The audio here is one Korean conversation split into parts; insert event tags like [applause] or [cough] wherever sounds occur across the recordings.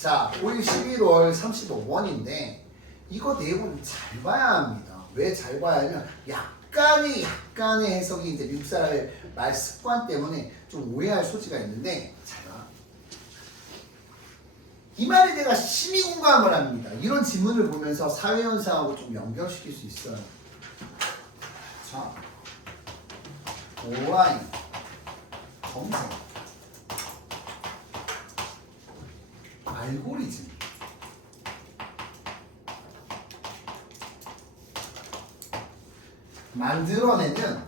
자, 올 11월 35원인데 이거 내용 잘 봐야 합니다. 왜 잘 봐야 하면 약간의 약간의 해석이 이제 미국 사람의 말 습관 때문에 좀 오해할 소지가 있는데. 이 말에 내가 심히 공감을 합니다. 이런 지문을 보면서 사회 현상하고 좀 연결시킬 수 있어요. 자, 온라인 검색 알고리즘 만들어내는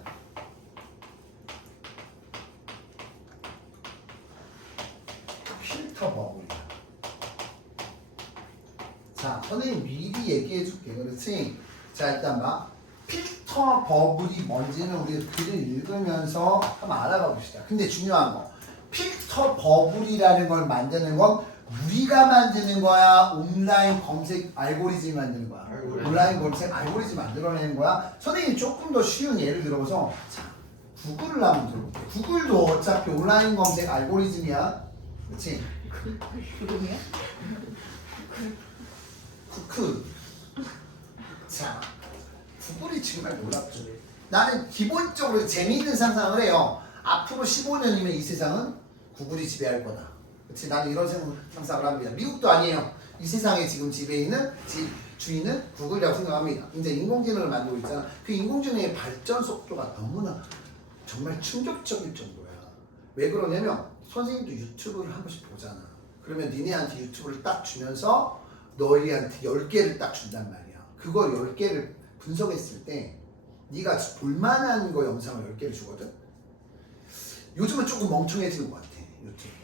필터 버블이다. 자, 선생님 미리 얘기해 줄게. 그렇지? 자, 일단 봐. 필터 버블이 뭔지는 우리 글을 읽으면서 한번 알아가 봅시다. 근데 중요한 거. 필터 버블이라는 걸 만드는 건 우리가 만드는 거야? 온라인 검색 알고리즘이 만드는 거야? 알고리즘. 온라인 검색 알고리즘 만들어내는 거야? 선생님이 조금 더 쉬운 예를 들어서 자, 구글을 한번 들어볼게. 구글도 어차피 온라인 검색 알고리즘이야. 그렇지? 그동이야? 쿠크. 자, 구글이 정말 놀랍죠. 나는 기본적으로 재미있는 상상을 해요. 앞으로 15년이면 이 세상은 구글이 지배할 거다. 그렇지? 나는 이런 생- 상상을 합니다. 미국도 아니에요. 이 세상에 지금 지배 있는 지, 주인은 구글이라고 생각합니다. 이제 인공지능을 만들고 있잖아. 그 인공지능의 발전 속도가 너무나 정말 충격적일 정도야. 왜 그러냐면 선생님도 유튜브를 한 번씩 보잖아. 그러면 니네한테 유튜브를 딱 주면서 너희한테 10개를 딱 준단 말이야. 그거 10개를 분석했을 때 네가 볼만한 거 영상을 10개를 주거든. 요즘은 조금 멍청해지는 것 같아. 유튜브가.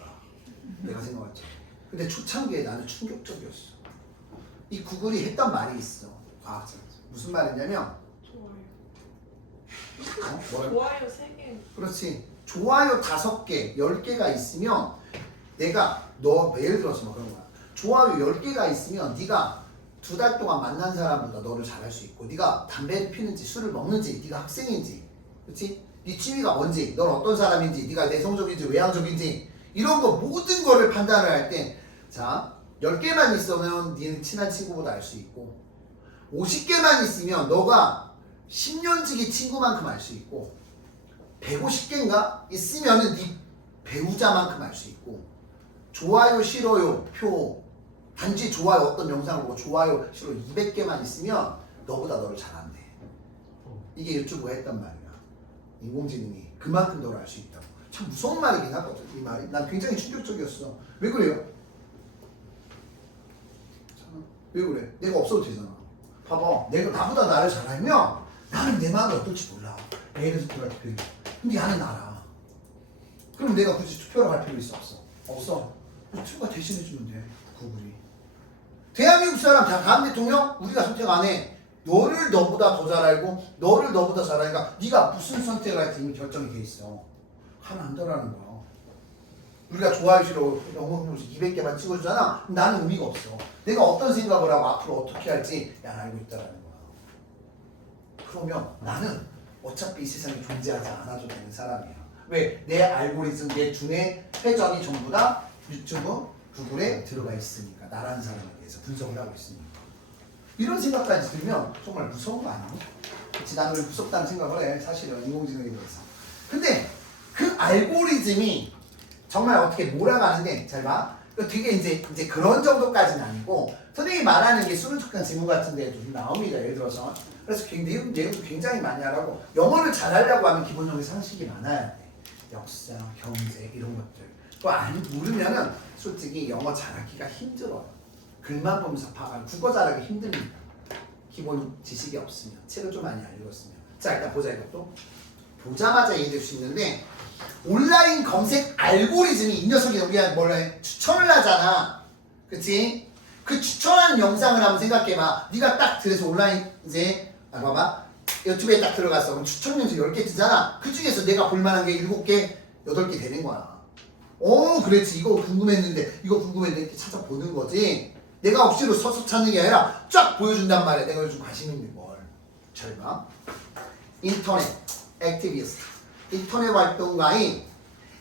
내가 생각할 때. 근데 초창기에 나는 충격적이었어. 이 구글이 했던 말이 있어. 아, 무슨 말이냐면 좋아요. 어? 뭘? 좋아요 세 개. 그렇지. 좋아요 다섯 개, 열 개가 있으면 내가 너 예를 들어서 뭐 그런 거야. 좋아요 열 개가 있으면 네가 두 달 동안 만난 사람보다 너를 잘할 수 있고 네가 담배를 피는지 술을 먹는지 네가 학생인지 그렇지? 네 취미가 뭔지 넌 어떤 사람인지 네가 내성적인지 외향적인지 이런 거 모든 거를 판단을 할 때 자, 10개만 있으면 네 친한 친구보다 알 수 있고 50개만 있으면 너가 10년지기 친구만큼 알 수 있고 150개인가 있으면은 네 배우자만큼 알 수 있고 좋아요 싫어요 표. 단지 좋아요 어떤 영상을 보고 좋아요 싫어 200개만 있으면 너보다 너를 잘한대 이게 유튜브가 했단 말이야. 인공지능이 그만큼 너를 알 수 있다고 참 무서운 말이긴 하거든 이 말이 난 굉장히 충격적이었어 왜 그래요? 참, 왜 그래? 내가 없어도 되잖아 봐봐 내가 나보다 나를 잘 알면 나는 내 마음이 어떨지 몰라 들어서 투표할 투표 근데 나는 알아 그럼 내가 굳이 투표를 할 필요 있어 없어? 없어 유튜브가 대신해주면 돼 구글이 대한민국 사람 다 다음 대통령 우리가 선택 안 해. 너를 너보다 더 잘 알고 너를 너보다 잘 아니까 네가 무슨 선택을 할지 이미 결정이 돼 있어. 하면 안 되라는 거야. 우리가 좋아요 싫어 영어 200개만 찍어주잖아. 나는 의미가 없어. 내가 어떤 생각을 하고 앞으로 어떻게 할지 난 알고 있다라는 거야. 그러면 나는 어차피 이 세상에 존재하지 않아도 되는 사람이야. 왜? 내 알고리즘, 내 두뇌 회전이 전부 다 유튜브, 구글에 들어가 있으니까 나라는 사람에 대해서 분석을 하고 있으니까 이런 생각까지 들면 정말 무서운 거 아니야? 그치 나는 왜 무섭다는 생각을 해 사실은 인공지능에 대해서 근데 그 알고리즘이 정말 어떻게 몰아가는데 잘 봐? 되게 이제 이제 그런 정도까지는 아니고 선생님이 말하는 게 수능 특강 지문 같은데 좀 나옵니다 예를 들어서. 그래서 내용, 내용도 굉장히 많이 하라고 영어를 잘하려고 하면 기본적인 상식이 많아야 돼. 역사, 경제 이런 것들. 그거 안 모르면은 솔직히 영어 잘하기가 힘들어요. 글만 보면서 파 국어 잘하기 힘듭니다. 기본 지식이 없으면 책을 좀 많이 안 읽었으면. 자 일단 보자 이것도. 보자마자 이해될 수 있는데 온라인 검색 알고리즘이 이 녀석이 우리가 뭘 해? 추천을 하잖아. 그치? 그 추천한 영상을 한번 생각해봐. 네가 딱 들어서 온라인 이제 아 봐봐. 유튜브에 딱 들어갔어 그럼 추천 영상 10개 뜨잖아. 그 중에서 내가 볼만한 게 7개 8개 되는 거야. 어 그랬지. 이거 궁금했는데 이거 궁금했는데 이렇게 찾아보는 거지. 내가 억지로 서서 찾는 게 아니라 쫙 보여준단 말이야. 내가 요즘 관심 있는 걸잘봐. 인터넷 액티비스트 인터넷 활동가인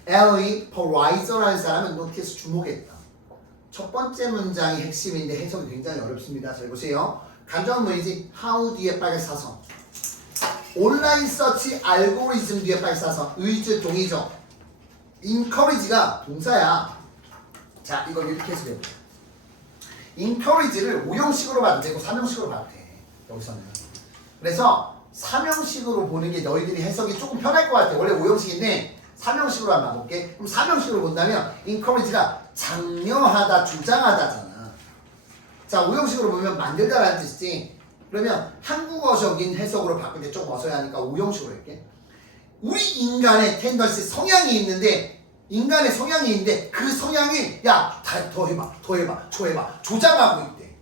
엘리 퍼라이저라는 사람은 노티스 주목했다 첫 번째 문장이 핵심인데 해석이 굉장히 어렵습니다. 잘 보세요. 간접 뭐이지? how 뒤에 빨간 사선. 온라인 서치 알고리즘 뒤에 빨간 사선. 의주 동의죠. encourage가 동사야. 자, 이걸 이렇게 해석해 볼게요. encourage를 오형식으로 봐도 되고 삼형식으로 봐도 돼. 여기서는. 그래서 삼형식으로 보는 게 너희들이 해석이 조금 편할 것 같아. 원래 오형식인데 삼형식으로 한번 봐볼게. 그럼 삼형식으로 본다면 encourage가 장려하다, 주장하다잖아. 자, 오형식으로 보면 만들다라는 뜻이지. 그러면 한국어적인 해석으로 바꿀 때 조금 어서야 하니까 오형식으로 할게. 우리 인간의 텐던시 성향이 있는데 인간의 성향이 있는데 그 성향이 야 더 해봐 더 해봐 더 해봐 조장하고 있대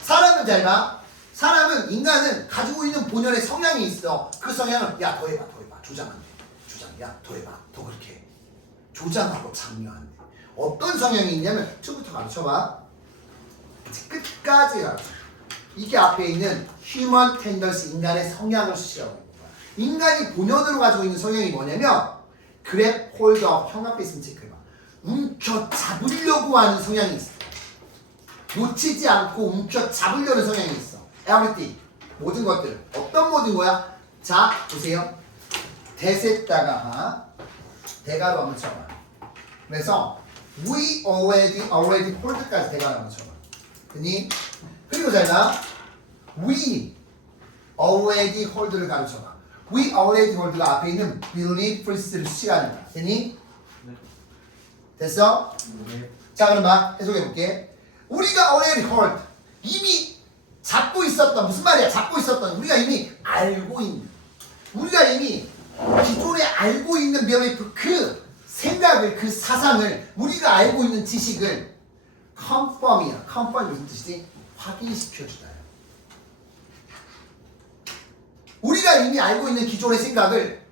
사람은 잘 봐. 사람은 인간은 가지고 있는 본연의 성향이 있어. 그 성향을 야 더 해봐 더 해봐 조장한대. 조장 야 더 해봐 더 그렇게 해. 조장하고 장려한대. 어떤 성향이 있냐면 처음부터 가르쳐봐. 끝까지 가르쳐. 이게 앞에 있는 휴먼 텐던시 인간의 성향을 수시라고 있는 거야. 인간이 본연으로 가지고 있는 성향이 뭐냐면 그랩 홀더 형앞에 있으면 체크해봐. 움켜 잡으려고 하는 성향이 있어. 놓치지 않고 움켜 잡으려는 성향이 있어. Everything 모든 것들 어떤 모든 거야? 자 보세요. 대세다가 대가로 한번 쳐봐. 그래서 we already already hold까지 대가로 한번 쳐봐. 그니 그리고 잘가 we already hold를 가르쳐봐. we already hold가 앞에 있는 beliefs를 시하는 거야. 되니? 됐어? 자 그럼 봐 해석해 볼게 우리가 already hold 이미 잡고 있었던 무슨 말이야 잡고 있었던 우리가 이미 알고 있는 우리가 이미 기존에 알고 있는 belief 그 생각을 그 사상을 우리가 알고 있는 지식을 confirm이야 confirm 무슨 뜻이지 확인시켜 주다요 우리가 이미 알고 있는 기존의 생각을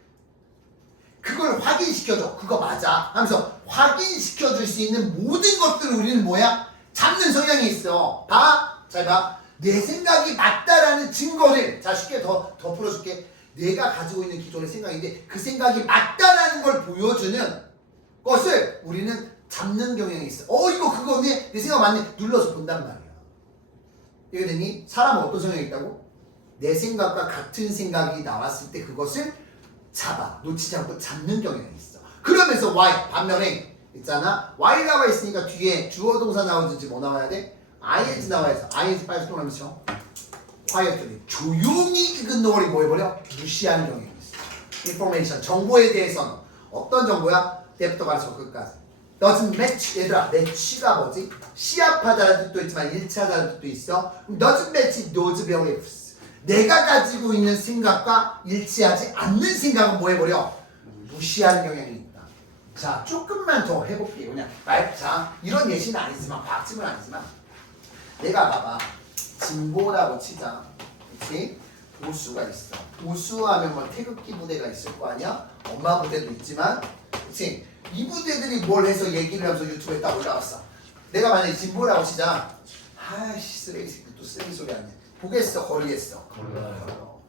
그걸 확인시켜줘. 그거 맞아. 하면서 확인시켜줄 수 있는 모든 것들을 우리는 뭐야? 잡는 성향이 있어. 봐. 잘 봐. 내 생각이 맞다라는 증거를, 자, 쉽게 더, 더 풀어줄게. 내가 가지고 있는 기존의 생각인데 그 생각이 맞다라는 걸 보여주는 것을 우리는 잡는 경향이 있어. 어, 이거 그거네? 내 생각 맞네? 눌러서 본단 말이야. 이해되니? 사람은 어떤 성향이 있다고? 내 생각과 같은 생각이 나왔을 때 그것을 잡아 놓치지 않고 잡는 경향이 있어. 그러면서 Y 반면에 있잖아. Y 나와 있으니까 뒤에 주어 동사 나오든지 뭐 나와야 돼? Ing 나와야죠. ing 빨리 또 나면서 quietly 조용히 익은 덩어리 뭐 해버려? 무시하는 경향이 있어. information 정보에 대해서는 어떤 정보야? 때부터 가서 끝까지. doesn't match 얘들아 match가 뭐지? 시합하다는 뜻도 있지만 일치하다는 뜻도 있어. 그럼 doesn't match those beliefs. 내가 가지고 있는 생각과 일치하지 않는 생각은 뭐 해버려? 무시하는 경향이 있다. 자, 조금만 더 해볼게요. 그냥 말, 자, 이런 예시는 아니지만 과학집은 아니지만 내가 봐봐 진보라고 치자, 그렇지? 보수가 있어. 보수하면 뭐 태극기 부대가 있을 거 아니야? 엄마 부대도 있지만, 그렇지? 이 부대들이 뭘 해서 얘기를 하면서 유튜브에 딱 올라왔어. 내가 만약에 진보라고 치자, 아이씨 쓰레기 새끼 또 쓰레기 소리 하네. 보겠어, 거리겠어. 몰라요.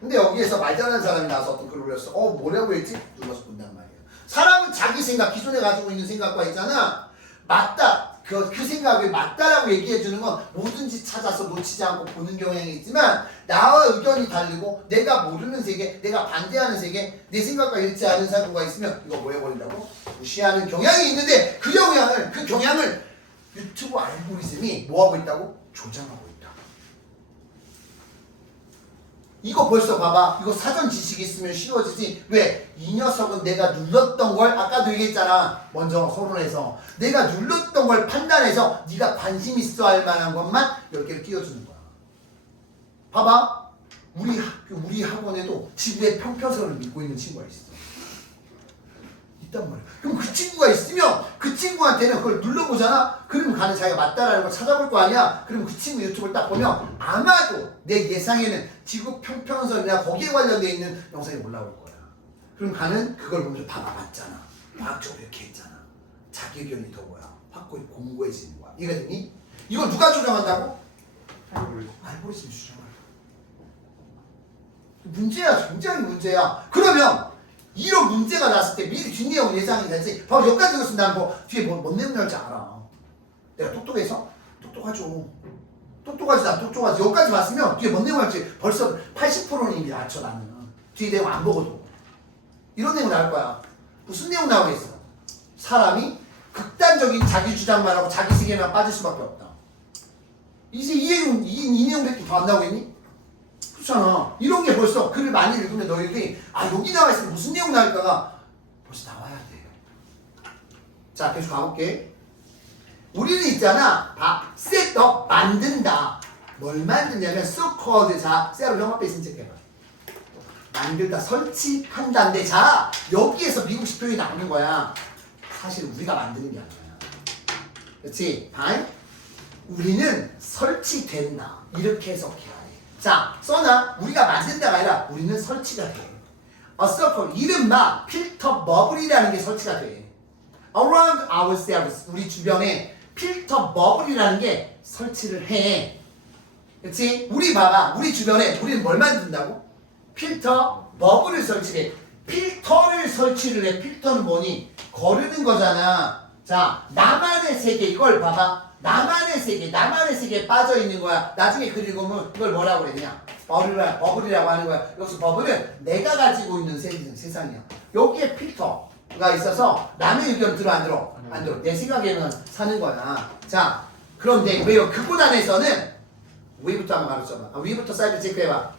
근데 여기에서 말 잘하는 사람이 나와서 어떤 글을 올렸어. 어, 뭐라고 했지? 눌러서 본단 말이야. 사람은 자기 생각, 기존에 가지고 있는 생각과 있잖아. 맞다. 그, 그 생각이 맞다라고 얘기해 주는 건 뭐든지 찾아서 놓치지 않고 보는 경향이 있지만 나와 의견이 다르고 내가 모르는 세계, 내가 반대하는 세계, 내 생각과 일치하는 사고가 있으면 이거 뭐 해버린다고? 무시하는 경향이 있는데 그 경향을, 그 경향을 유튜브 알고리즘이 뭐하고 있다고? 조장하고 있다. 이거 벌써 봐봐. 이거 사전 지식이 있으면 쉬워지지. 왜? 이 녀석은 내가 눌렀던 걸 아까도 얘기했잖아. 먼저 서론에서 내가 눌렀던 걸 판단해서 네가 관심 있어 할 만한 것만 10개를 띄워주는 거야. 봐봐. 우리 학교, 우리 학원에도 지구의 평평선을 믿고 있는 친구가 있어. 있단 말이야. 그럼 그 친구가 있으면 그 친구한테는 그걸 눌러보잖아? 그러면 가는 자기가 맞다라는 걸 찾아볼 거 아니야? 그럼 그 친구 유튜브를 딱 보면 아마도 내 예상에는 지구 평평선이나 거기에 관련되어 있는 영상이 올라올 거야. 그럼 가는 그걸 보면서 봐봐 맞잖아. 과학적으로 이렇게 했잖아. 자기 의견이 더 뭐야? 확고히 공고해지는 거야. 이해되니? 이걸 누가 조정한다고? 조정할 거야. 문제야, 굉장히 문제야. 그러면 이런 문제가 났을 때 미리 뒷내용 예상이 되지. 바로 여기까지 읽었으면 난 뭐 뒤에 뭐, 뭔 내용 나올지 알아. 내가 똑똑해서? 똑똑하죠. 똑똑하지, 나 똑똑하지. 여기까지 봤으면 뒤에 뭔 내용 할지 벌써 80%는 이미 알죠, 나는. 뒤에 내용 안 보고도. 이런 내용 나올 거야. 무슨 내용 나오겠어? 사람이 극단적인 자기 주장만 하고 자기 세계만 빠질 수밖에 없다. 이제 이 내용, 이, 이 내용밖에 더 안 나오겠니? 그렇잖아. 이런 게 벌써 글을 많이 읽으면 너희들이 아 여기 나와 있으면 무슨 내용 나올까가 벌써 나와야 돼. 자 계속 가볼게. 우리는 있잖아. 봐. 셋업 만든다. 뭘 만드냐면 so-called 자 셋업 영어 베이스 체크해봐. 만들다 설치한다인데 자 여기에서 미국식 표현이 나오는 거야. 사실 우리가 만드는 게 아니야. 그렇지? 반 우리는 설치된다. 이렇게 해석해야 돼. 자, 써나 우리가 만든다가 아니라 우리는 설치가 돼. Circle 이른바 필터 버블이라는 게 설치가 돼. Around ourselves 우리 주변에 필터 버블이라는 게 설치를 해. 그렇지? 우리 봐봐. 우리 주변에 우리는 뭘 만든다고? 필터 버블을 설치해. 필터를 설치를 해. 필터는 뭐니? 거르는 거잖아. 자, 나만의 세계 이걸 봐봐. 나만의 세계, 나만의 세계에 빠져 있는 거야. 나중에 글 읽으면 이걸 뭐라고 그러냐? 버블이라, 버블이라고 하는 거야. 여기서 버블은 내가 가지고 있는 세, 세상이야. 여기에 필터가 있어서 남의 의견 들어 안 들어? 안 들어. 내 생각에는 사는 거야. 자, 그런데 왜요? 그곳 안에서는 위부터 한번 가르쳐봐. 아, 위부터 사이드 체크해봐.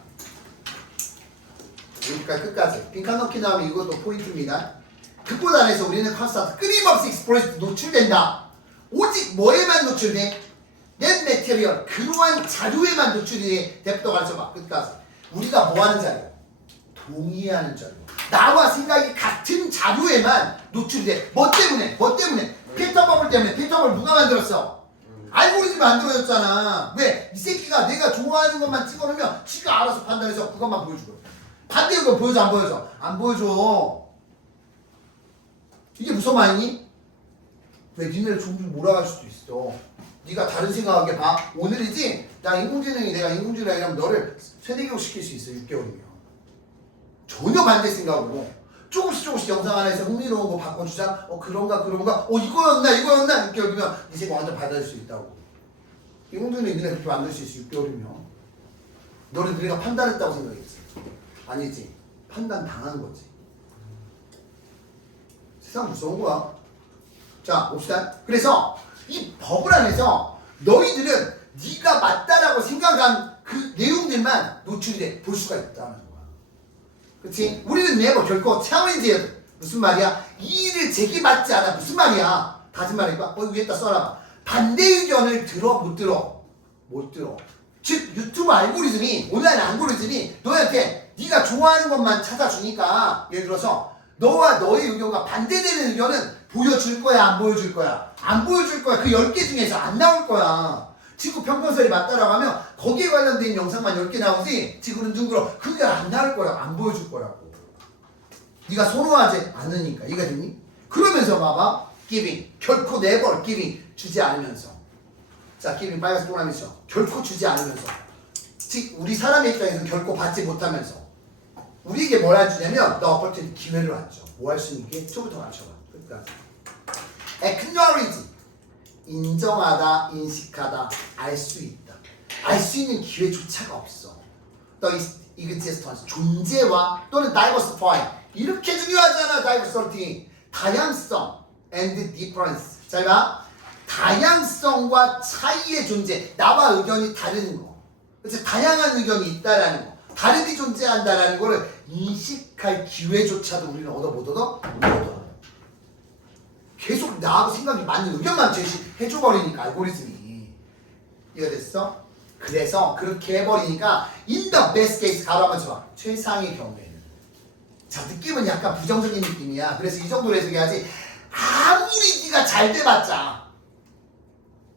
여기까지 끝까지. 빈칸 넣기 나오면 이것도 포인트입니다. 그곳 안에서 우리는 컨스탄트 끊임없이 익스프레스 노출된다. 오직 뭐에만 노출돼? 넷 메테리얼 그러한 자료에만 노출이 돼. 뎁도 가르쳐봐. 끝까지. 우리가 뭐 하는 자료? 동의하는 자료. 나와 생각이 같은 자료에만 노출이 돼. 뭐 때문에? 뭐 때문에? 필터 버블 때문에. 필터 버블 누가 만들었어? 알고리즘 만들어졌잖아. 왜? 이 새끼가 내가 좋아하는 것만 찍어놓으면 지가 알아서 판단해서 그것만 보여줄 거야. 반대 의견 보여줘 안 보여줘? 안 보여줘. 이게 무슨 말이니? 왜 니네를 종종 몰아갈 수도 있어. 네가 다른 생각하게 봐. 오늘이지? 나 인공지능이 내가 인공지능이라면 너를 세대교육 시킬 수 있어. 6개월이면. 전혀 반대 생각으로 조금씩 조금씩 영상 하나에서 흥미로운 거 바꿔주자. 어 그런가 그런가. 어 이거였나 이거였나 6개월이면 네 생각 완전 받아들일 수 있다고. 인공지능이 니네 그렇게 만들 수 있어. 6개월이면. 너를 내가 판단했다고 생각했지. 아니지. 판단 당한 거지. 세상 무서운 거야. 자, 봅시다. 그래서 이 버블 안에서 너희들은 네가 맞다라고 생각한 그 내용들만 노출이 돼 볼 수가 있다는 거야. 그렇지? 우리는 네버 결코 챌린지 무슨 말이야? 이 일을 제기받지 않아 무슨 말이야? 다시 말해봐. 어 위에다 써라. 반대 의견을 들어 못 들어? 못 들어. 즉 유튜브 알고리즘이 온라인 알고리즘이 너한테 네가 좋아하는 것만 찾아주니까 예를 들어서 너와 너의 의견과 반대되는 의견은 보여줄 거야 안 보여줄 거야? 안 보여줄 거야. 그 10개 중에서 안 나올 거야. 지구 평균설이 맞다라고 하면 거기에 관련된 영상만 10개 나오지 지구는 둥그러 그게 안 나올 거야. 안 보여줄 거라고. 네가 선호하지 않으니까. 이해가 되니? 그러면서 봐봐. giving. 결코 never 주지 않으면서. 자 giving 빨간색 동그라미 쳐 결코 주지 않으면서. 즉 우리 사람의 입장에서 결코 받지 못하면서 우리에게 뭘안 주냐면 the opportunity 기회를 안 줘. 뭐할 수 있게? 초부터 맞춰봐. 끝까지. acknowledge 인정하다, 인식하다, 알 수 있다. 알 수 있는 기회조차가 없어. the existence 존재와 또는 diversify 이렇게 중요하잖아 diversity 다양성 and difference 잘 봐. 다양성과 차이의 존재 나와 의견이 다른 거 그래서 다양한 의견이 있다라는 거 다르게 존재한다라는 거를 인식할 기회조차도 우리는 얻어 못 얻어? 못 얻어. 계속 나하고 생각이 맞는 의견만 제시해줘버리니까 알고리즘이 이해가 됐어? 그래서 그렇게 해버리니까 in the best case 가로 한번 쳐봐 최상의 경우에는 자 느낌은 약간 부정적인 느낌이야 그래서 이 정도로 해석해야지 아무리 네가 잘 돼봤자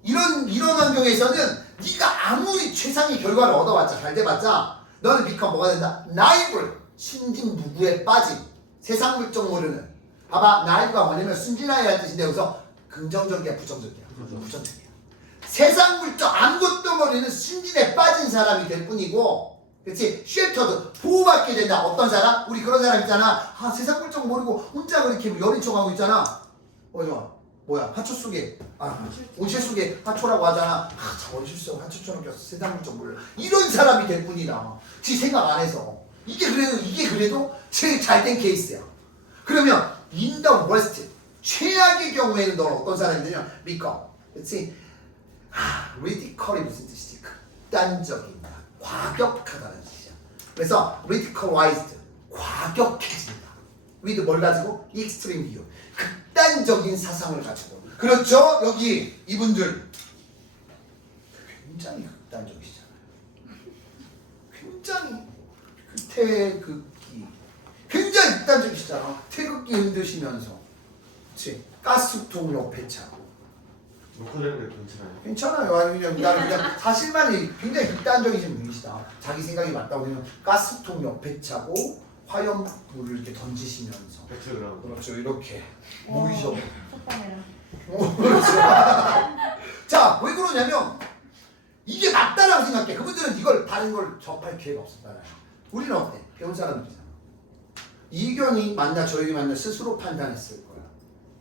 이런 이런 환경에서는 네가 아무리 최상의 결과를 얻어봤자 잘 돼봤자 너는 비카 뭐가 된다? 나이블 신진무구에 빠진 세상 물정 모르는 봐봐 나이브가 뭐냐면 순진하이라는 뜻인데 여기서 긍정적이야 부정적이야 부정적이야 세상 물정 아무것도 모르는 순진에 빠진 사람이 될 뿐이고 그치? 쉘터드 보호받게 된다. 어떤 사람? 우리 그런 사람 있잖아. 아 세상 꿀쩍 모르고 혼자 그렇게 여린 척하고 있잖아. 뭐야? 뭐야? 하초 속에 아 온실 속에 하초라고 하잖아. 아저 원실 속 하초처럼 껴서 세상 꿀쩍 몰라. 이런 사람이 될 뿐이다. 지 생각 안 해서 이게 그래도 이게 그래도 제일 잘된 케이스야. 그러면 the worst 최악의 경우에는 넌 어떤 사람이 되냐? become 그치? 아, ridicule이 무슨 뜻이지? 극단적이다, 과격하다는 뜻이야. 그래서 radicalized, 과격해진다. with 뭘 가지고? extreme view, 극단적인 사상을 가지고. 그렇죠? 여기 이분들 굉장히 극단적이시잖아요. 굉장히 그 태극기, 굉장히 극단적이시잖아. 태극기 흔드시면서, 그치? 가스통 옆에 차고. 녹화되는 게 괜찮아요. 괜찮아요. 아니 그냥 나는 그냥 사실만 굉장히 극단적이신 분이시다. 자기 생각이 맞다고 그러면 가스통 옆에 차고 화염불을 이렇게 던지시면서 배틀그라운드. 그렇죠 이렇게 모이셔. 속담해라. 어, 그렇죠. [laughs] 자, 왜 그러냐면 이게 맞다라고 생각해. 그분들은 이걸 다른 걸 접할 기회가 없었잖아요. 우리는 어때? 배운 사람들이잖아. 이견이 맞나 저에게 맞나 스스로 판단했을 거야.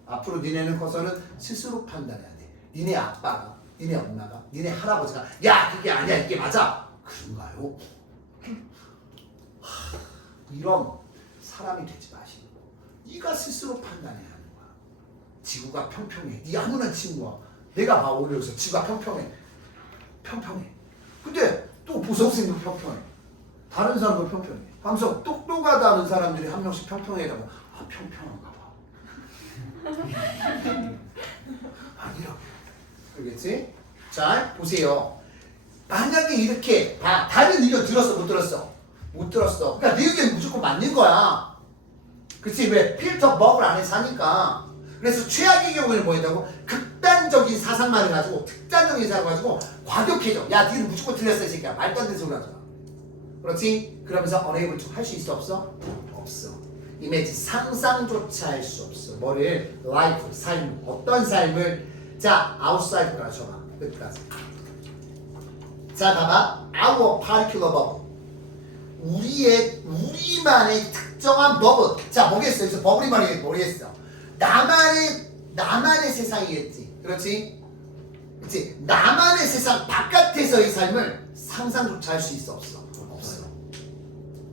앞으로 니네는 커서는 스스로 판단해야 돼. 니네 아빠가, 니네 엄마가, 니네 할아버지가 야 그게 아니야 이게 맞아. 그런가요? 하, [laughs] 이런 사람이 되지 마시고 네가 스스로 판단해야 하는 거야. 지구가 평평해. 네 아무나 친구야. 내가 봐 오히려 여기서 지구가 평평해. 평평해. 근데 또 보성생도 평평해. 다른 사람도 평평해. 항상 똑똑하다는 사람들이 한 명씩 평평해라고 아 평평한가 봐. [laughs] 아니라고. 알겠지? 자 보세요. 만약에 이렇게 봐 다른 의견 들었어 못 들었어? 못 들었어. 그러니까 네 의견이 무조건 맞는 거야. 그치? 왜? 필터 버블 안에 사니까. 그래서 최악의 경우에는 뭐였다고? 극단적인 사상만을 가지고 극단적인 사상을 가지고 과격해져. 야 니는 무조건 틀렸어 이 새끼야. 말도 안 되는 소리 하잖아 그렇지? 그러면서 unable to 할수 있어 없어? 없어. 이미지 상상조차 할 수 없어. 뭐를? life 삶. 어떤 삶을? 자 outside 가져봐 끝까지. 자 봐봐. our particular 우리의 우리만의 특정한 버블. 자, 뭐겠어? 여기서 버블이 말이 뭐겠어? 나만의 나만의 세상이겠지. 그렇지? 그렇지? 나만의 세상 바깥에서의 삶을 상상조차 할 수 있어 없어? 없어.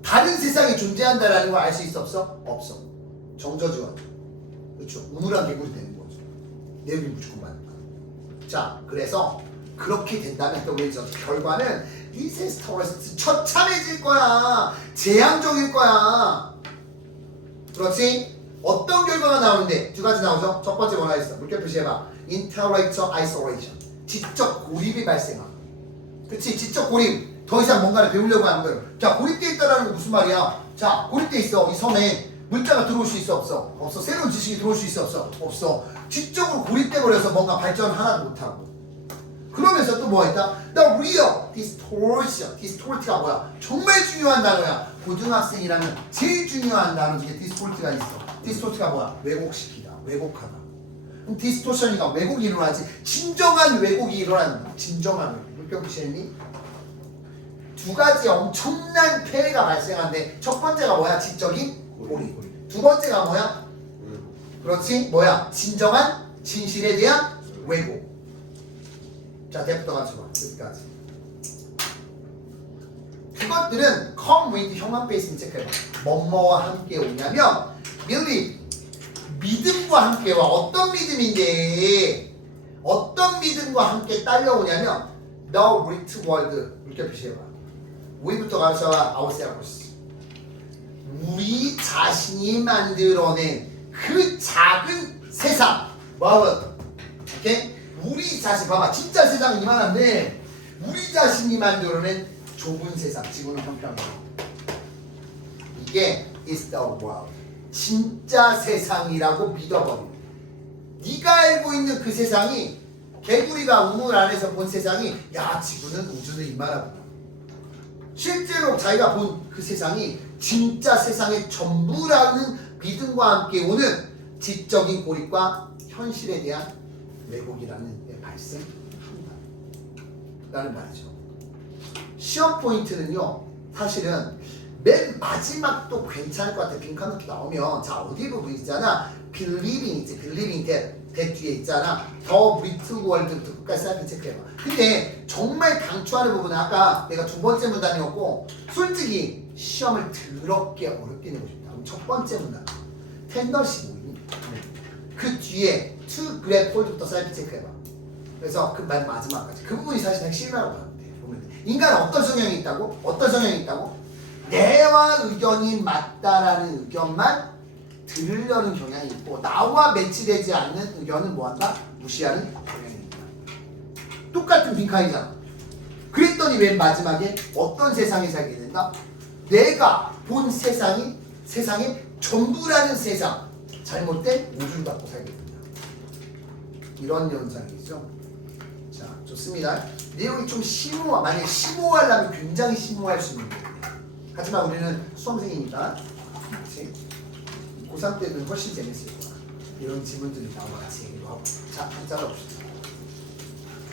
다른 세상이 존재한다라는 걸 알 수 있어 없어? 없어. 정저지원. 그렇죠. 우물한 개구리 되는 거죠. 내용이 무조건 맞는 거야. 자, 그래서 그렇게 된다면 또 우리 저 결과는 디세스터레스 처참해질 거야. 재앙적일 거야. 그렇지? 어떤 결과가 나오는데 두 가지 나오죠. 첫 번째 뭐라 했어? 물결 표시해봐. Intellectual. 지적 고립이 발생함. 그치? 지적 고립. 더 이상 뭔가를 배우려고 하는 거예요. 자, 고립돼 있다라는 거 무슨 말이야? 자, 고립돼 있어. 이 섬에 문자가 들어올 수 있어 없어? 없어. 새로운 지식이 들어올 수 있어 없어? 없어. 지적으로 고립돼 버려서 뭔가 발전 하나도 못 하고. 그러면서 또 뭐가 있다? The real distortion. distort가 뭐야? 정말 중요한 단어야. 고등학생이라면 제일 중요한 단어 중에 distort가 있어. distort가 뭐야? 왜곡시키다. 왜곡하다. 그럼 distortion이가 왜곡이 일어나지. 진정한 왜곡이 일어나는 거야. 진정한 왜곡. 물병 표시했니? 두 가지 엄청난 폐해가 발생하는데 첫 번째가 뭐야? 지적인 고립. 두 번째가 뭐야? 그렇지? 뭐야? 진정한 진실에 대한 왜곡. 자, 대부터 같이 봐. 여기까지. 그것들은 come with 형만 베이스는 체크해봐. 뭐뭐와 함께 오냐면 believe 믿음과 함께 와. 어떤 믿음인데 어떤 믿음과 함께 딸려오냐면 the rich world 이렇게 표시해봐. 우리부터 가르쳐봐. ourselves. 우리 자신이 만들어낸 그 작은 세상. 마음. 오케이? 우리 자신 봐봐. 진짜 세상은 이만한데 우리 자신이 만들어낸 좁은 세상 지구는 평평해. 이게 is the world. 진짜 세상이라고 믿어버려 네가 알고 있는 그 세상이 개구리가 우물 안에서 본 세상이 야 지구는 우주는 이만하구나. 실제로 자기가 본 그 세상이 진짜 세상의 전부라는 믿음과 함께 오는 지적인 고립과 현실에 대한 왜곡이라는 게 발생한다. 라는 말이죠. 시험 포인트는요. 사실은 맨 마지막도 괜찮을 것 같아. 빈칸 넣기 나오면 자 어디 부분 있잖아. believing 있지. believing that, that 뒤에 있잖아. 더 리틀 월드부터 끝까지 쌀 체크해봐. 근데 정말 강조하는 부분은 아까 내가 두 번째 문단이었고 솔직히 시험을 더럽게 어렵게 내고 싶다. 그럼 첫 번째 문단. 텐더시 모임입니다. 그 뒤에 to grab hold부터 쌀 체크해봐. 그래서 그 맨 마지막까지 그 부분이 사실 핵심이라고 봐야 돼. 보면 돼. 인간은 어떤 성향이 있다고? 어떤 성향이 있다고? 내와 의견이 맞다라는 의견만 들으려는 경향이 있고 나와 매치되지 않는 의견은 뭐한다? 무시하는 경향이 있다. 똑같은 빈칸이잖아. 그랬더니 맨 마지막에 어떤 세상에 살게 된다? 내가 본 세상이 세상의 전부라는 세상 잘못된 우주를 갖고 살게 된다. 이런 현상이죠. 자, 좋습니다. 내용이 좀 심오하, 만약에 심오하려면 굉장히 심오할 수 있는 거예요. 하지만 우리는 수험생이니까, 그렇지? 고3 때는 훨씬 재밌을 거야. 이런 질문들이 나와 같이 얘기도 하고. 자, 한자로 봅시다.